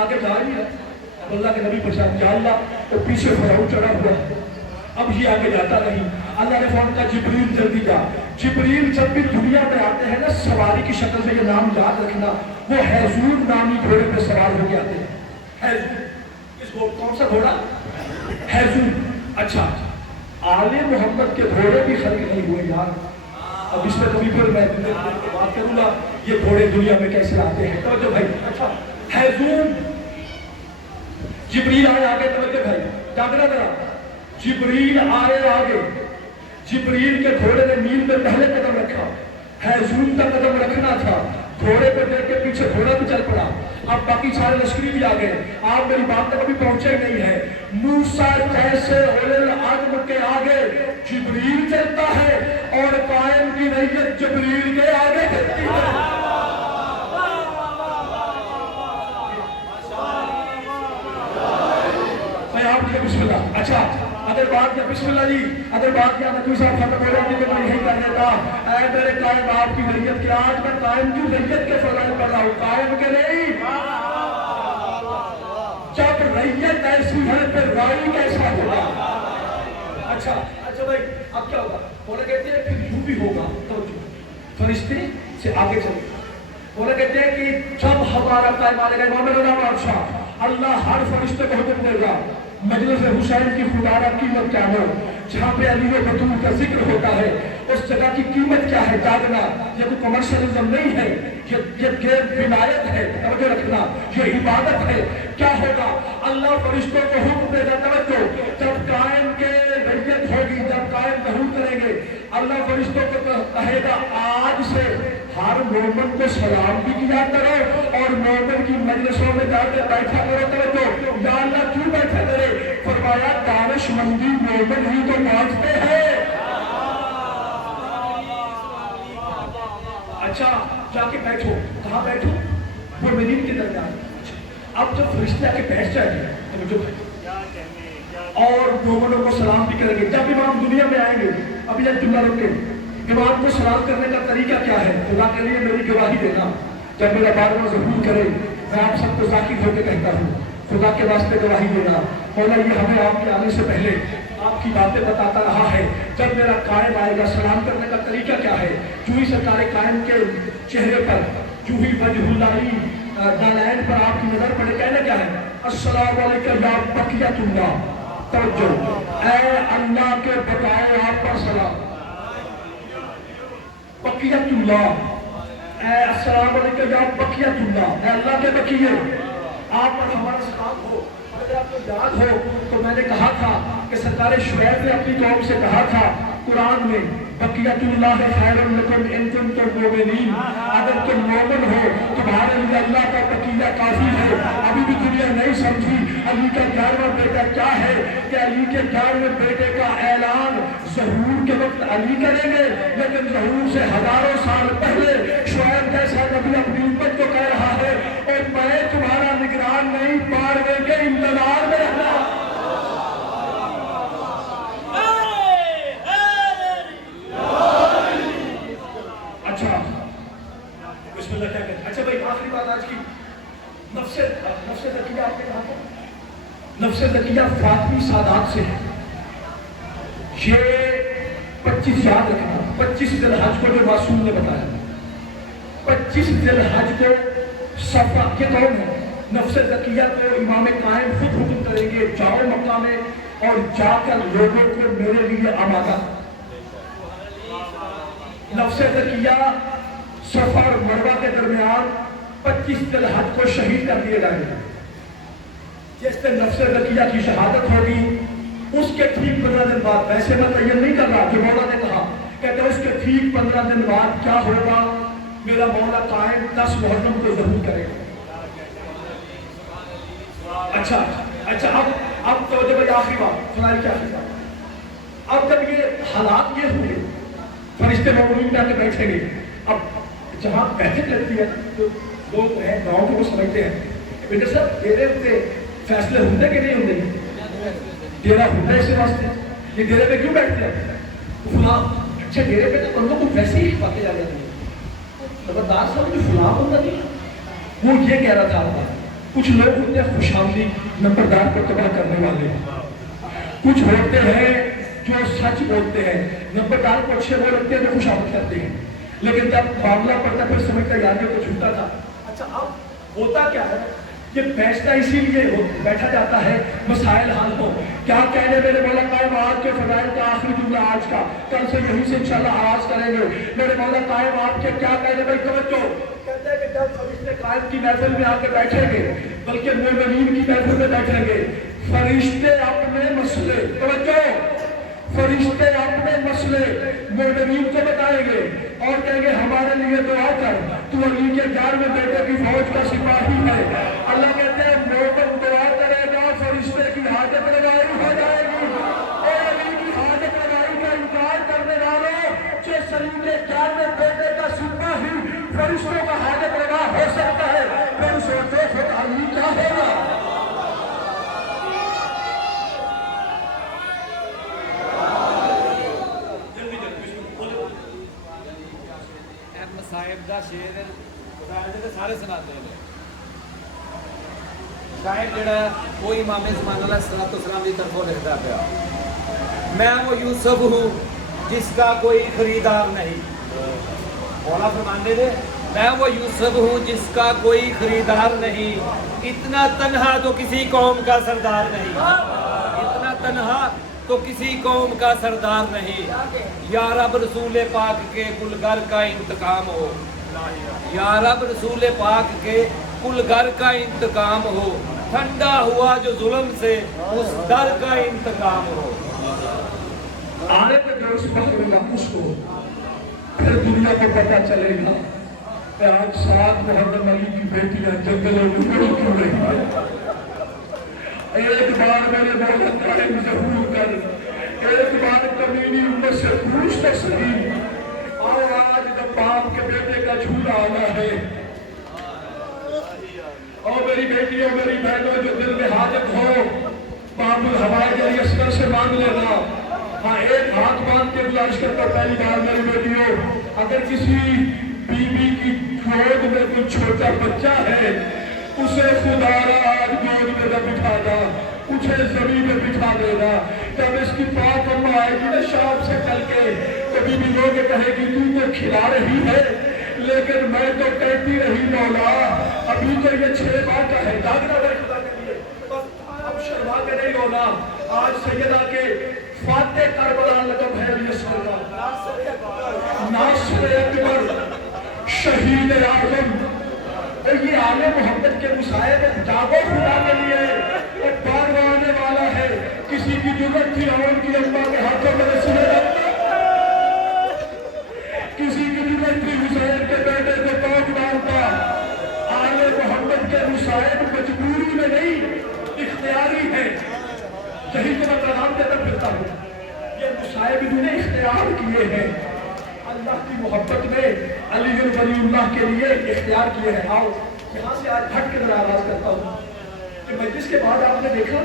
آگے جا رہی ہے، اب اللہ کے نبی پرشاد یا اللہ وہ پیچھے فرعون چڑھا ہوا ہے، اب یہ آگے جاتا نہیں، اللہ نے فون کہا جبریل جلدی جا۔ جبریل جب بھی دنیا میں آتے ہیں نا سواری کی شکل میں، یہ نام یاد رکھنا، وہ حیزون نامی گھوڑے پہ سوار ہو کے آتے ہیں، حیزون، اس کو کون سا گھوڑا؟ حیزون۔ اچھا آل محمد کے گھوڑے بھی خلق نہیں ہوئے یار، اب اس میں کبھی پھر میں بات کروں گا یہ گھوڑے دنیا میں کیسے آتے ہیں، توجہ بھائی۔ اچھا حیزون، جبریل آئے آگے، توجہ بھائی جاگنا ذرا، جبریل آئے آگے، جبریل کے گھوڑے نے نیل میں پہلے قدم رکھا، حیزون کا قدم رکھنا تھا، گھوڑے پہ دیکھ کے پیچھے گھوڑا بھی چل پڑا، اب باقی سارے لشکری بھی آگئے، آپ میری بات تک ابھی پہنچے نہیں ہے۔ موسیٰ جیسے اولے العزم کے آگے جبریل چلتا ہے اور قائم کی ریت جبریل کے آگے چلتی ہے۔ میں آپ کے بسم اللہ۔ اچھا اگر بات کیا بسم اللہ جی، اگر بات کیا نقوی صاحب ختم ہو جاتی تو میں یہی کر دیتا، اے میرے قائم آپ کی ریت کے، آج میں قائم کی ریت کے فضائل پڑھ رہا ہوں، قائم کے نہیں، جب ریت ایسی ہے پھر رائی کیسا ہوگا۔ اچھا بھائی اب کیا ہوگا، بولا کہتے ہیں پھر یوں بھی ہوگا، توجہ فرشتے سے آگے چلے گا، بولا کہتے ہیں کہ جب ہمارا قائم آنے گا امام اللہ بادشاہ، اللہ ہر فرشتے کو حکم دے گا مجلس حسین کی خدا را قیمت کیا ہو، جہاں پہ علی و بطول کا ذکر ہوتا ہے اس جگہ کی قیمت کیا ہے، جاگنا، یہ کوئی کمرشلزم نہیں ہے، یہ غیر ولایت ہے، توجہ رکھنا، یہ عبادت ہے۔ کیا ہوگا، اللہ فرشتوں کو حکم دے گا، توجہ، جب قائم کے ریت ہوگی، جب قائم ظہور کریں گے، اللہ فرشتوں کو کہے گا آج سے ہر مومن کو سلام بھی کیا کرو اور مومن کی مجلسوں میں جا کے بیٹھا کرو، توجہ، یا اللہ کیوں بیٹھا کرے، فرمایا دانش مندی مومن ہی تو پہنچتے ہیں۔ اچھا جا کے بیٹھو، کہاں بیٹھو، وہ مومنین کے درمیان۔ اب جب فرشتے آ کے بیٹھ جائیں گے اور مومنوں کو سلام بھی کریں گے، جب امام دنیا میں آئیں گے، ابھی ایک جملہ رکھیں، امام کو سلام کرنے کا طریقہ کیا ہے، خدا کے لیے میری گواہی دینا، جب میرا بارگاہ ظہور کرے میں آپ سب کو ذاکر ہو کے کہتا ہوں، خدا کے واسطے گواہی دینا، مولا یہ ہمیں آپ کے آنے سے پہلے آپ کی باتیں بتاتا رہا ہے، جب میرا قائم آئے گا سلام کرنے کا طریقہ کیا ہے، جو ہی سرکار قائم کے چہرے پر جو ہی وجہ اللہی نالین پر آپ کی نظر پڑے، کہنا کیا ہے، السلام علیکم یا بقیت اللہ، توجہ، اے اللہ کے بقائے آپ پر سلام، بقیت اللہ، اے السلام علیکم یا بقیت اللہ، اے اللہ کے بقیے آپ پر ہمارا سلام ہو۔ اگر آپ کو یاد ہو تو میں نے کہا تھا کہ سرکار شعیب نے اپنی قوم سے کہا تھا قرآن میں، بقیت اللہ خیر لکم ان کنتم مومنین، اگر تم مومن ہو تمہارے لیے اللہ کا بقیہ کافی ہے۔ ابھی بھی دنیا نہیں سمجھی علی کا 11واں بیٹا کیا ہے، کہ علی کے 11ویں بیٹے کا اعلان ظہور کے وقت علی کریں گے، لیکن ظہور سے ہزاروں سال پہلے شعیب جیسا نبی اپنی امت کو کہہ رہا ہے اور میں تمہارا نگران نہیں، پاروے کے انتظار میں رہنا۔ اچھا بسم اللہ کیا کہتے ہیں؟ اچھا بھائی آخری بات آج کی، نفس زکیہ آپ نے کہا تھا، نفس زکیہ فاطمی سادات سے ہے۔ یہ 25 یاد رکھنا، 25 ذی الحج کو جو معصوم نے بتایا، 25 ذی الحج کو صفا کے قوم ہے، نفس زکیہ کو امام قائم خود حکم کریں گے جاؤ مکہ میں اور جا کر لوگوں کو میرے لیے آمادہ۔ نفس زکیہ صفا اور مروہ کے درمیان 25 ذی الحج کو شہید کر دیے جائیں گے۔ جس دن نفس زکیہ کی شہادت ہوگی اس کے ٹھیک 15 دن بعد، ویسے میں تیار نہیں کر رہا جو مولا نے کہا، کہتے ہیں اس کے ٹھیک 15 دن بعد کیا ہوگا، میرا مولا قائم 10 محرم کو ظہور کرے گا۔ اچھا اب تو جب آخری بات سنائی کیا آخری بات، اب جب یہ حالات یہ ہوئے فرشتے مومنین پہ آ کے بیٹھیں گے، اب جہاں بیٹھک لگتی ہے تو لوگ ہیں گاؤں کو سمجھتے ہیں بیٹے صاحب ڈیرے پہ فیصلے ہوتے کہ نہیں ہوتے، ڈیرا ہوتا ہے اسی واسطے، یہ ڈیرے پہ کیوں بیٹھتے ہیں فلاں، اچھا ڈیرے پہ تو بندوں کو ویسے ہی باتیں جا جاتی ہیں، خبردار صاحب جو فلاں بندہ نہیں، وہ یہ کہہ رہا تھا کچھ لوگ ہوتے ہیں خوش آمدید نمبردار کو تباہ کرنے والے، کچھ ہوتے ہیں جو سچ بولتے ہیں، نمبردار کو اچھے وہ لگتے ہیں جو خوش آمد کرتے ہیں، لیکن جب معاملہ پڑتا پھر سمجھتا یاد ہے تو جھوٹا تھا۔ اچھا اب ہوتا کیا ہے، یہ فیصلہ اسی لیے بیٹھا جاتا ہے مسائل حل ہو، کیا کہنے میرے مولا قائم آپ کے فضائل کا آخری جملہ آج کا، کل سے یہیں سے انشاءاللہ آغاز کریں گے، میرے مولا قائم آپ کے کیا کہنے بھائی توجہ، کہتے ہیں کہ جب فرشتے قائم کی محفل میں آ کے بیٹھیں گے بلکہ مومنین کی محفل میں بیٹھیں گے، فرشتے اپنے مسئلے، توجہ فرشتے اپنے مسئلے مومنین کو بتائیں گے اور کہیں گے ہمارے لیے دعا کر، تو علی کے 11ویں بیٹے کی فوج کا سپاہی ہے، اللہ کہتے ہیں مومن دعا کرے گا فرشتے کی حاجت روائی ہو جائے گی، اور علی کی حاجت روائی کا انکار کرنے والوں جس علی کے 11ویں بیٹے کا سپاہی فرشتوں کا حاجت روا ہو سکتا ہے، پھر سوچو پھر علی کیا ہوگا۔ صاحب دا شیر سارے سناتے ہیں، شاید جڑا کوئی امام زمان علیہ السلام کی طرفوں لکھتا پیا، میں وہ یوسف ہوں جس کا کوئی خریدار نہیں، مولا فرماندے دے میں وہ یوسف ہوں جس کا کوئی خریدار نہیں، اتنا تنہا تو کسی قوم کا سردار نہیں، اتنا تنہا تو کسی قوم کا سردار نہیں، یا رب رسول پاک کے کلگر کا انتقام ہو، یا رب رسول پاک کے کلگر کا انتقام ہو، ٹھنڈا ہوا جو ظلم سے اس در کا انتقام ہو۔ آنے پہ جو اس پکڑے گا اس کو پھر دنیا کو پتا چلے گا کہ آج 7 محرم علی کی بیٹیاں جنگلوں میں کھڑی کیوں رہی ہیں۔ ایک بار میرے مولا قائم ظہور کر، ایک بار کمینی امت سے پوچھ تو صحیح، اور آج جب باپ کے بیٹے کا جھولا آنا ہے، اور میری بیٹیوں میری بہنوں جو دل میں حاجت ہو باب الحوائج علی اصغر سے مانگ لینا، ہاں ایک ہاتھ باندھ کے گزارش کرتا پہلی بار میری بیٹیوں، اگر کسی بیوی کی گود میں کوئی چھوٹا بچہ ہے اسے خدا را آج گود میں نہ بٹھا دا، اسے زمین میں بٹھا دے گا، جب اس کی پاک اماں آئے گی نا شام سے چل کے کبھی بھی لوگ کہے گی تو کھلا رہی ہے لیکن میں تو کہتی رہی مولا ابھی تو یہ 6 ماہ کا ہے، جاگنا ہے خدا کے لیے، اب شرما کے نہیں رونا، آج سیدہ کے فاتح کربلا لقب ہے علی اصغر کا، ناصر اکبر شہید اعظم، اور یہ عالم محمد کے مسائب جاگو خدا کے لیے ایک بار آنے والا ہے، کسی کی جرت تھی اور ان کی اماں کے ہاتھوں میں رسول کسی کی جرت تھی حسین کے بیٹے کو توق ڈالتا، عالم محمد کے مسائب مجبوری میں نہیں اختیاری ہے، یہی تو میں پیغام دیتا پھرتا ہوں، یہ مسائب انہوں نے اختیار کیے ہیں، اللہ کی محبت میں علی ولی اللہ کے لیے اختیار کیے ہیں۔ آؤ یہاں سے آج ہٹ کے ذرا آغاز کرتا ہوں کہ مجلس کے بعد آپ نے دیکھا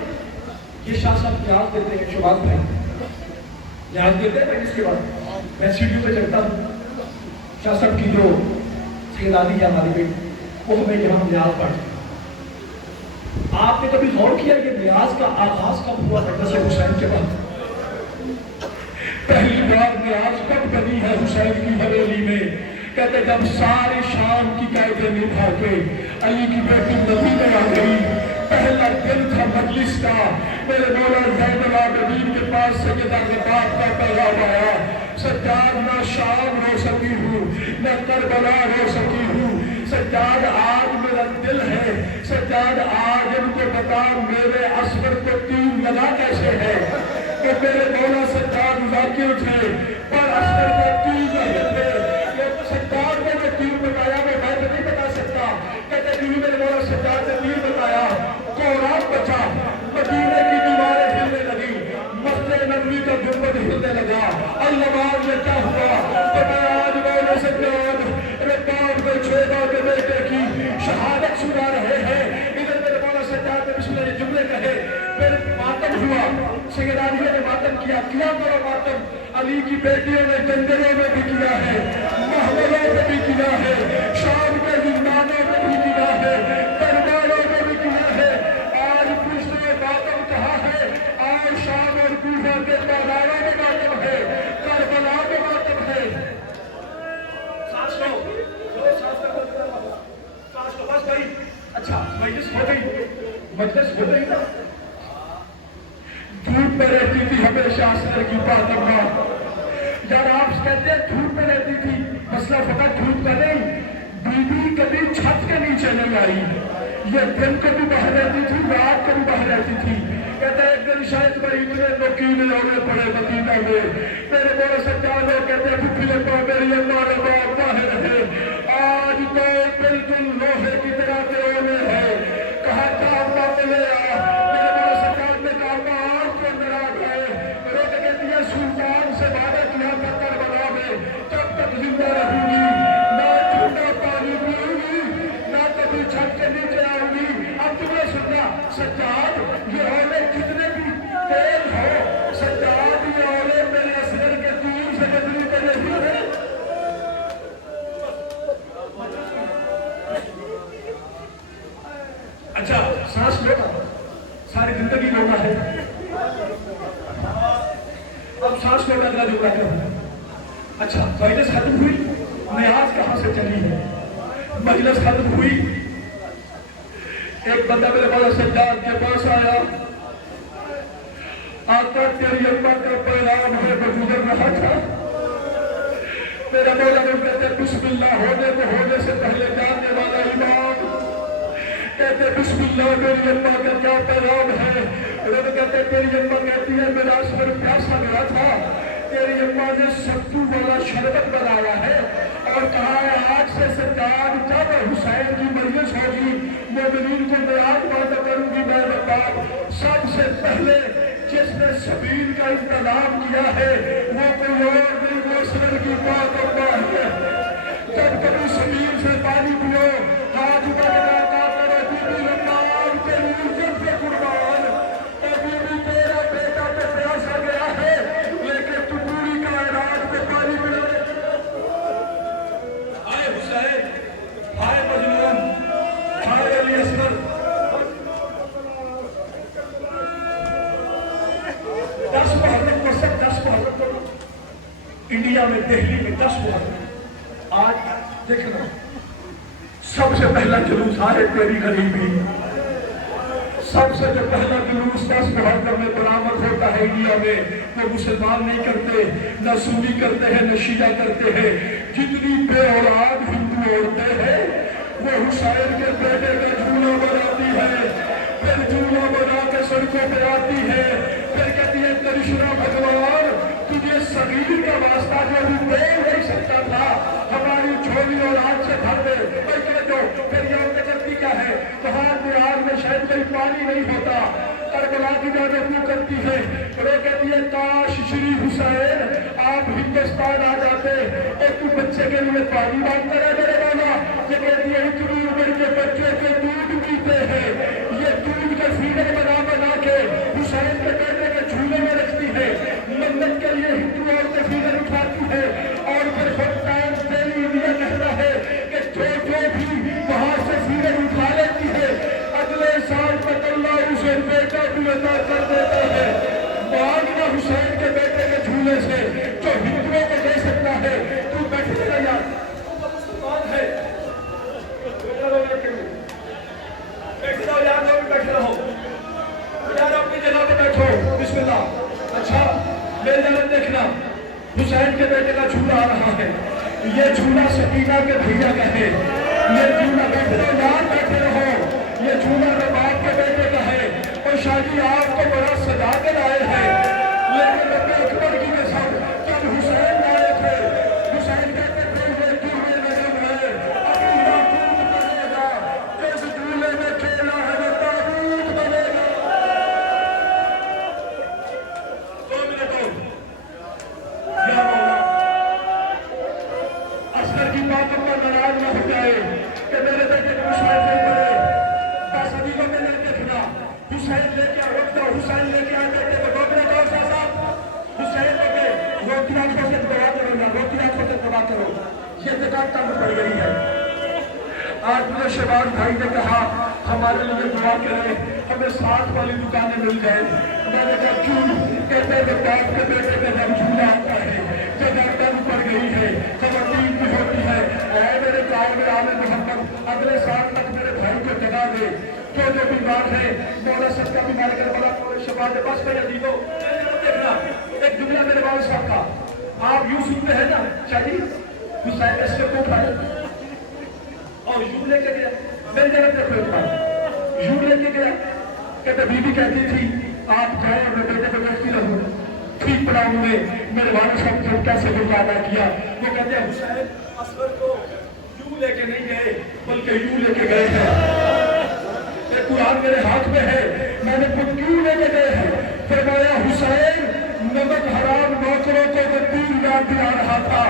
یہ شاہ صاحب نیاز دیتے ہیں شباز بھائی نیاز دیتے ہیں مجلس کے بعد میں سیڑھیوں پہ چڑھتا ہوں شاہ صاحب کی جو سیدادی ہے ہماری بیٹی وہ ہمیں یہاں نیاز پڑھتے آپ نے کبھی غور کیا کہ نیاز کا آغاز کب ہوا مجلس حسین کے بعد پہلی بار نیاز کب بنی ہے حسین کی حویلی میں کہتے جب سارے شام کی قیدیں نبھا کے علی کی بیٹی مدینہ آ گئی پہلا دن تھا مجلس کا میرے مولا زین العابدین کے پاس سیدہ خطاب کا پیغام آیا سجاد نہ شام رو سکی ہوں نہ کربلا رو سکی ہوں سجاد آج میرا دل ہے سجاد آج ان کو بتا میرے اصغر کو تین لگا کیسے ہے کہ میرے مولا سجاد ذاکر تھے پر اصغر کو تین لگے تھے سجاد نے جو تین بتایا وہ میں تو نہیں بتا سکتا کہتے کہ میرے مولا سجاد نے تین بتایا قرآن بچا مدینے کی دیواریں ہلنے لگی مسجد نبوی کا گنبد ہلنے لگا اللہ میں کیا ہوا تو میں آج مولا سجاد رباب کو چھوڑا کے بیٹے کی شہادت سنا رہے ہیں ادھر میرے مولا سجاد نے بسم اللہ جملے کہے پھر ماتم ہوا سیدانیوں نے ماتم کیا کرو ماتم علی کی بیٹیوں نے جنگلوں میں بھی کیا ہے محلوں میں بھی کیا ہے شام کے زندانوں میں بھی کیا ہے درباروں میں بھی کیا ہے آج پوچھتے ماتم کہاں ہے آج شام اور کوفہ کے بازاروں میں ماتم ہے کربلا میں ماتم ہے سانس لو سانس لو بس بھائی اچھا مجلس ہو گئی نا دھوپ میں رہتی تھی ہمیشہ اصغر کی بات اما جب آپ کہتے ہیں دھوپ میں رہتی تھی مسئلہ فقط دھوپ کا نہیں بی بی کبھی چھت کے نیچے نہیں آئی یہ دن کو بھی باہر رہتی تھی رات کو بھی باہر رہتی تھی کہتے ہیں ایک دن شاید بڑی اتنے نوکیل ہوئے پڑے مدینہ میں میرے بڑے سجاد لوگ کہتے ہیں پھپھی لگا میری اللہ لگا باہر رہے آج تو بالکل لوہے کی طرح کے ہوئے ہیں کہا کام نہ ملے میرے بڑے سجاد نے کہا آج کے اندر آ گئے روک کہتی ہے سلطان سے وعدہ کیا تھا کربلا میں جب تک زندہ رہوں گی نہ ٹھنڈا پانی پیوں گی نہ کبھی چھت کے نیچے آؤں گی اب تمہیں سننا سجاد یہ عورتیں کتنے بھی تیز ہو سجاد یہ عورتیں میرے اصغر کے تین سے بدلی کر رہی ہے اچھا سانس لینا ساری زندگی ہونا ہے اب سانس لینا اگلا جو بات ہے اچھا مجلس ختم ہوئی نیاز کہاں سے چلی ہے مجلس ختم ہوئی ایک بندہ میرے مولا سجاد کے پاس آیا آقا تیری اماں کا پیغام ہے وہ گزر رہا تھا میرا مولا نے کہتے بسم اللہ ہونے سے پہلے جاننے والا امام کہتے بسم اللہ میری اماں کا کیا پیغام ہے انہوں نے کہتے تیری اماں کہتی ہے میرا اصغر پیاسا گیا تھا تیری اماں نے ستو والا شربت بنایا ہے اور کہا ہے آج سے سجاد جب حسین کی مجلس ہوگی مومنین کو میں آج وعدہ کروں گی میں بتاؤ سب سے پہلے جس نے سبیل کا انتظام کیا ہے وہ کوئی اور نہیں وہ اصغر کی بات ہوتا ہے جب کبھی سبیل سے پانی پیو ہاتھ بڑھنا انڈیا میں دہلی میں 10 محرم آج دیکھنا سب سے پہلا جلوس آئے تیری غریبی سب سے جو پہلا جلوس 10 محرم میں برآمد ہوتا ہے انڈیا میں وہ مسلمان نہیں کرتے نہ سنی کرتے ہیں نہ شیعہ کرتے ہیں جتنی بے اولاد ہندو عورتیں ہیں وہ حسین کے بیٹے کا جھولا بناتی ہے پھر جھولا بنا کے سڑکوں پہ آتی ہے پھر کہتی ہے کرشنا بھگوان تجھے صغیر کا واسطہ جو بھی دے نہیں سکتا تھا ہماری جھولی اور آج سے بھر دے پھر یہ عورتیں کرتی کیا ہے وہاں بہار میں شاید کوئی پانی نہیں ہوتا کربلا کی جانب کیوں کرتی ہے اور وہ کہتی ہے کاش شری حسین آپ ہندوستان آ جاتے اور تو بچے کے لیے پانی مانگتا رہے میرے مولا یہ کہتی ہے اتنی عمر کے بچے کے دودھ پیتے ہیں، یہ دودھ کا فیڈر بنا بنا کے حسین کے بیٹے کے جھولے میں رکھتی ہے، منت کے لیے ہندو عورتیں فیڈر اٹھاتی ہے، اور پھر خود ٹائمز ڈیلی انڈیا کہتا ہے کہ جو بھی وہاں سے فیڈر اٹھا لیتی ہے اگلے سال تک اللہ اسے بیٹا بھی عطا کر دیتا ہے۔ مانگنا حسین کے بیٹے کے جھولے سے جو ہندوؤں کو دے سکتا ہے، تو بیٹھے گا یار، تو مسلمان ہے، بیٹھے رہو یار، جو بھی بیٹھے رہو یار، اپنی جگہ پہ بیٹھو، بسم اللہ۔ اچھا میرے جانب دیکھنا، حسین کے بیٹے کا جھولا آ رہا ہے، یہ جھولا سکینہ کے بھیا کا ہے، یہ جھولا بیٹھے رہو یار، بیٹھے رہو، یہ جھولا رباب کے بیٹے کا ہے، اور شاہی آپ کو بڑا سجا کے لائے ہیں، لیکن رب اکبر کی قسم جب حسین لائے تھے، حسین کہتے تھے یہ جھولے میں جب ہے اپنی یاقوت بنے گا، جس جھولے میں کھیلا ہے وہ تابوت بنے گا۔ 2 منٹ ہو یا مولا، اصغر کی باتوں پر ناراض نہ ہو جائے کہ میرے بیٹے کو حسین نہیں پڑے، بس ابھی کو میں نے دیکھنا، حسین لے کے وقت حسین لے کے آئے بیٹے کو ڈوبنے کا صاحب، حسین لے کے روٹی آنکھوں سے دعا کرو گا، روٹی آنکھوں سے دعا کرو، یہ جگہ تنگ پڑ گئی ہے۔ آج مجھے شہباز بھائی نے کہا ہمارے لیے دعا کریں، ہمیں 60 والی دکانیں مل جائیں، میں نے کہا کیوں؟ کہتے ہیں کہ باپ کے بیٹے کا جب جھولا آتا ہے جگہ تنگ پڑ گئی ہے، خواتین بھی ہوتی ہے، اے میرے قائد عالم محمد اگلے سال تک میرے بھائی کو جگہ دے، جو بیمار ہے مولا سب کا بیمار کربلا کو شفا دے، بس میں عزیزو دیکھنا ایک جملہ میرے والد صاحب کا، آپ یوں سنتے ہیں نا شاہی حسین اس کو اٹھائے اور یوں لے کے گیا، میری جگہ دیکھو ایک بار، یوں لے کے گیا، کہتے بی بی کہتی تھی آپ جائیں اور میں بیٹے کو دیکھتی رہوں، ٹھیک پڑھاؤں نے میرے والد صاحب کو کیسے گزارا کیا، وہ کہتے ہیں حسین اصغر کو یوں لے کے نہیں گئے بلکہ یوں لے کے گئے ہیں، قرآن میرے ہاتھ میں ہے، میں نے خود کیوں لے کے گئے ہیں، فرمایا حسین نمک حرام نوکروں کو وہ تیر یاد دلا رہا تھا،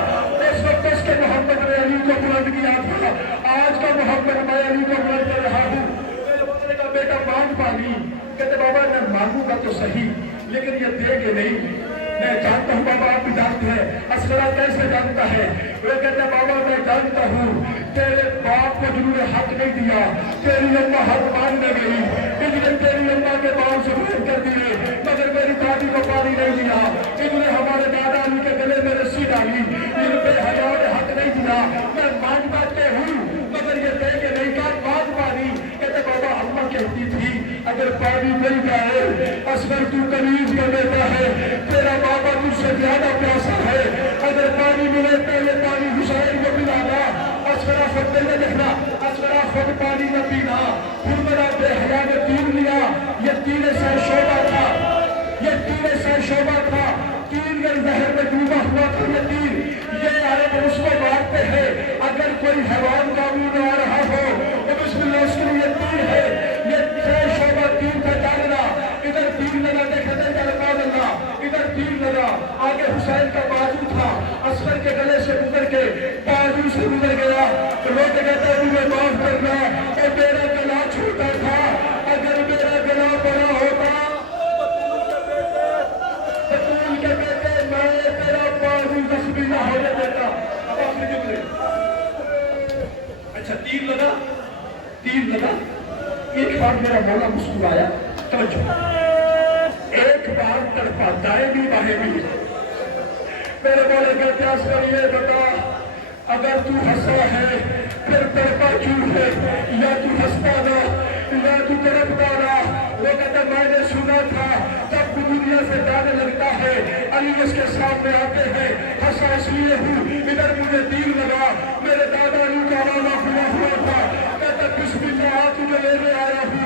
اس وقت اس کے محمد نے علی کو بلند کیا تھا، آج کا محمد میں علی کو بلند کر رہا ہوں۔ میرے بچے کا بیٹا مانگ پانی، کہتے بابا میں مانگوں گا تو صحیح لیکن یہ دے گے نہیں، میں جانتا ہوں بابا آپ بھی جانتے ہیں، اصغر کیسے جانتا ہے، وہ کہتا بابا میں جانتا ہوں تیرے باپ کو جنہوں نے حق نہیں دیا، تیری اماں حق ماننے گئی، انہوں نے تیری اماں کے بال سے بھر کر دیے مگر میری دادی کو پانی نہیں دیا، انہوں نے ہمارے دادا علی کے گلے میں رسی ڈالی، ان بے حیاؤں نے حق نہیں دیا، میں مانگتا تو ہوں مگر یہ دے کے نہیں کہا مانگ پانی، کہتے بابا اماں کہتی تھی اگر پانی مل جائے اصغر تو کنیز کر دیتا ہے، تیرا بابا تجھ سے زیادہ پیاسا ہے، اگر پانی ملے پہلے پانی حسین کو پلانا، اصغر خود میں دیکھنا، اصغر خود پانی نہ پینا، پھر میرا بے حیا نے تیر لیا، یہ تیر سے شعبہ تھا، یہ تیر سے شعبہ تھا، تیر کے زہر میں ڈوبا ہوا تھا یہ تیر، یہ عرب اس کو مارتے ہیں اگر کوئی حیوان قابو نہ آ رہا ہو تو بسم اللہ اس کے لیے تیر ہے، یہ سے شعبہ تیر کا جاننا، ادھر تیر لگا دیکھتے ہیں جلقاد اللہ، ادھر تیر لگا، آگے حسین کا بازو تھا، اصغر کے گلے سے گزر کے بازو سے گزر گیا، لوگ کہتے ہیں مجھے معاف کرنا، اے میرا گلا چھوٹا تھا، اگر میرا گلا بڑا ہوتا بطول کے بیٹے میں تیرا بازو زخمی نہ ہونے دیتا۔ اب آپ نے جملے اچھا تیر لگا، ایک بار میرا مولا مسکرایا، توجہ ایک بار تڑپا دائیں بھی بائیں بھی، میرے مولا کہتے اصغر یہ بتا اگر تو ہنسا ہے پھر تڑپا کیوں ہے، یا تو ہنستا نہ یا تو تڑپتا نہ، وہ کہتا میں نے سنا تھا جب دنیا سے جانے لگتا ہے علی اس کے سامنے آتے ہیں، ہنسا اس لیے ہوں ادھر مجھے تیر لگا، میرے دادا علی کا نام کھلا ہوا تھا، کہتا بسم اللہ تجھے لینے آیا ہوں،